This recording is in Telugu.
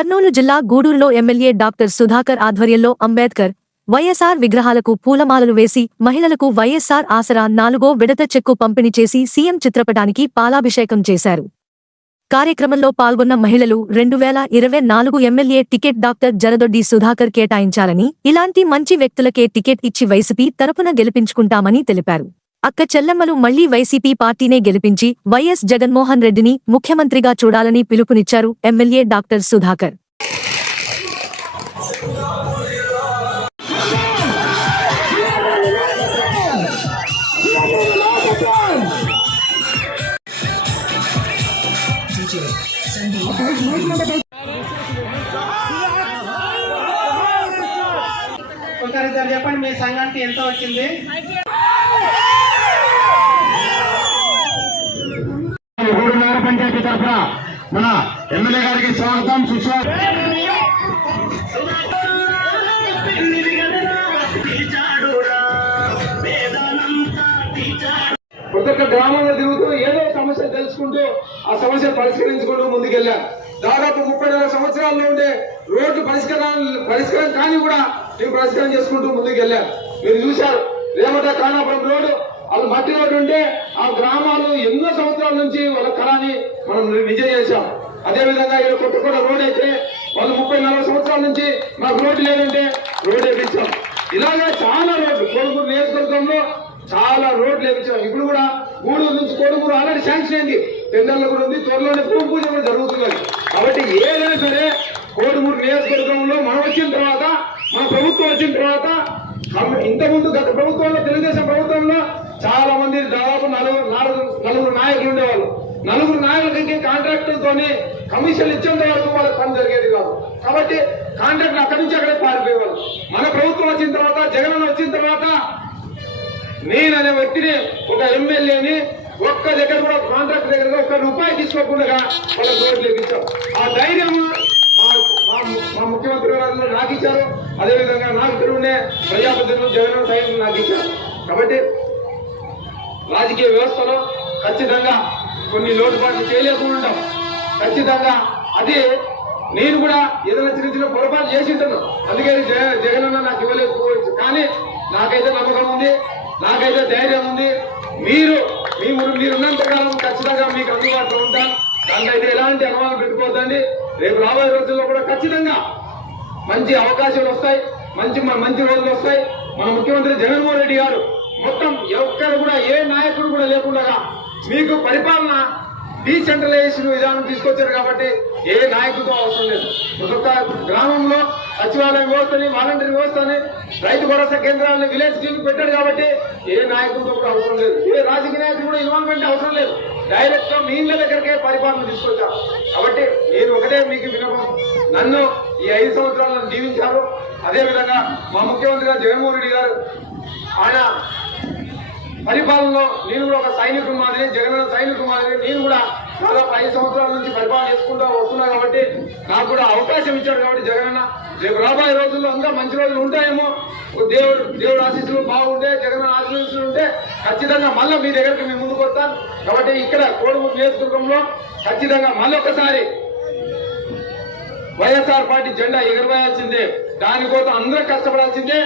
కర్నూలు జిల్లా గూడూరులో ఎమ్మెల్యే డాక్టర్ సుధాకర్ ఆధ్వర్యంలో అంబేద్కర్ వైఎస్ఆర్ విగ్రహాలకు పూలమాలలు వేసి మహిళలకు వైఎస్ఆర్ ఆసరా నాలుగో విడత చెక్కు పంపిణీ చేసి సీఎం చిత్రపటానికి పాలాభిషేకం చేశారు. కార్యక్రమంలో పాల్గొన్న మహిళలు రెండు వేల ఇరవై నాలుగు MLA ticket doctor Jaradoddi Sudhakar కేటాయించాలని ఇలాంటి మంచి వ్యక్తులకే టికెట్ ఇచ్చి వైసీపీ తరపున గెలిపించుకుంటామని తెలిపారు. అక్క చెల్లమ్మలు మళ్ళీ వైసీపీ పార్టీనే గెలిపించి వైఎస్ జగన్మోహన్ రెడ్డిని ముఖ్యమంత్రిగా చూడాలని పిలుపునిచ్చారు ఎమ్మెల్యే డాక్టర్ సుధాకర్. చెప్పండి మీ సంఘానికి ఎంత వచ్చింది? మన ఎమ్మెల్యే గారికి స్వాగతం సుస్వాగతం. ప్రతి ఒక్క గ్రామంలో తిరుగుతూ ఏదో సమస్య తెలుసుకుంటూ ఆ సమస్య పరిష్కరించుకుంటూ ముందుకెళ్ళాం. దాదాపు ముప్పై నాలుగు సంవత్సరాల్లో ఉండే రోడ్డు పరిష్కారాలు పరిష్కారం కానీ కూడా మేము పరిష్కారం చేసుకుంటూ ముందుకెళ్ళారు మీరు చూశారు రేమట కానాపురం రోడ్డు వాళ్ళు మట్టి రోడ్డు ఉంటే ఆ గ్రామాలు ఎన్నో సంవత్సరాల నుంచి వాళ్ళ కళని మనం నిజం చేశాం అదే విధంగా ఈ కొట్టుకోట రోడ్ అయితే వాళ్ళు ముప్పై నలభై సంవత్సరాల నుంచి మాకు రోడ్డు లేదంటే రోడ్ వేపించాం ఇలాగే చాలా రోడ్లు. కోడుమూరు నియోజకవర్గంలో చాలా రోడ్లు వేపించాం ఇప్పుడు కూడా గూడూరు నుంచి కోడుమూరు ఆల్రెడీ శాంక్షన్ అయింది. టెండర్లు కూడా ఉంది. త్వరలోనే భూమి పూజ కూడా జరుగుతున్నది. కాబట్టి ఏదైనా సరే కోడుమూరు నియోజకవర్గంలో మనం వచ్చిన తర్వాత మన ప్రభుత్వం వచ్చిన తర్వాత ఇంతకుముందు గత ప్రభుత్వంలో తెలుగుదేశం చాలా మంది దాదాపు నలుగురు నాలుగు నలుగురు నాయకులు ఉండేవాళ్ళు. నలుగురు నాయకులకి కాంట్రాక్టర్తోని కమిషన్లు ఇచ్చేంత వరకు వాళ్ళకి పని జరిగేది కాదు. కాబట్టి కాంట్రాక్ట్ అక్కడి నుంచి అక్కడే పారిపోయేవాళ్ళు. మన ప్రభుత్వం వచ్చిన తర్వాత జగన్ వచ్చిన తర్వాత నేననే అనే వ్యక్తిని ఒక ఎమ్మెల్యేని ఒక్క దగ్గర కూడా కాంట్రాక్ట్ దగ్గర ఒక్క రూపాయి తీసుకోకుండా వాళ్ళకి రోడ్లు ఇప్పించాం ఆ ధైర్యం మా- మా- ముఖ్యమంత్రి గారు నాకు ఇచ్చారు. అదేవిధంగా నాకు ఇక్కడ ఉండే ప్రజాప్రతినిధులు జగన్ సైన్ నాకు ఇచ్చారు. కాబట్టి రాజకీయ వ్యవస్థలో ఖచ్చితంగా కొన్ని లోటుపాట్లు చేయలేకుండా ఉంటాం. ఖచ్చితంగా అది నేను కూడా ఏదైనా చిన్న చిన్న పొరపాటు చేసి ఉంటాను. అందుకే జగన్ అన్న నాకు ఇవ్వలేకపోవచ్చు కానీ నాకైతే నమ్మకం ఉంది నాకైతే ధైర్యం ఉంది. మీరు మీరు మీరున్నంత కాలం ఖచ్చితంగా మీకు అందుబాటులో ఉంటాను దానికైతే ఎలాంటి అనుమానం పెట్టుకోవద్దండి. రేపు రాబోయే రోజుల్లో కూడా ఖచ్చితంగా మంచి అవకాశాలు వస్తాయి. మంచి మంచి రోజులు వస్తాయి. మన ముఖ్యమంత్రి జగన్మోహన్ రెడ్డి గారు మొత్తం ఎక్కడ కూడా ఏ నాయకుడు కూడా లేకుండా మీకు పరిపాలన డీసెంట్రలైజేషన్ విధానం తీసుకొచ్చారు కాబట్టి ఏ నాయకుడితో అవసరం లేదు. ప్రతి ఒక్క గ్రామంలో సచివాలయం వ్యవస్థని వాలంటీర్ వ్యవస్థని రైతు భరోసా కేంద్రాలని విలేజ్ స్కీమ్ పెట్టాడు కాబట్టి ఏ నాయకుడితో కూడా అవసరం లేదు. ఏ రాజకీయ నాయకుడు కూడా ఇన్వాల్వ్మెంట్ అవసరం లేదు. డైరెక్ట్గా మీ ఇళ్ళ దగ్గరకే పరిపాలన తీసుకొచ్చారు. కాబట్టి నేను ఒకటే మీకు వినపం నన్ను ఈ ఐదు సంవత్సరాలను జీవించారు అదేవిధంగా మా ముఖ్యమంత్రి గారు జగన్మోహన్ రెడ్డి గారు ఆయన పరిపాలనలో నేను కూడా ఒక సైనికుడు మాదిరి జగనన్న సైనికుడు మాదిరి నేను కూడా దాదాపు ఐదు సంవత్సరాల నుంచి పరిపాలన చేసుకుంటూ వస్తున్నా కాబట్టి నాకు కూడా అవకాశం ఇచ్చాడు కాబట్టి జగనన్న రేపు రాబోయే రోజుల్లో ఇంకా మంచి రోజులు ఉంటాయేమో. దేవుడు దేవుడు ఆశీస్సులు బాగుంటే జగన్ ఆశీస్సులు ఉంటే ఖచ్చితంగా మళ్ళీ మీ దగ్గరికి మేము ముందుకు వస్తాం. కాబట్టి ఇక్కడ కోడుమూరు నియోజకవర్గంలో ఖచ్చితంగా మళ్ళీ ఒకసారి వైఎస్ఆర్ పార్టీ జెండా ఎగరవేయాల్సిందే దానికోసం అందరూ కష్టపడాల్సిందే.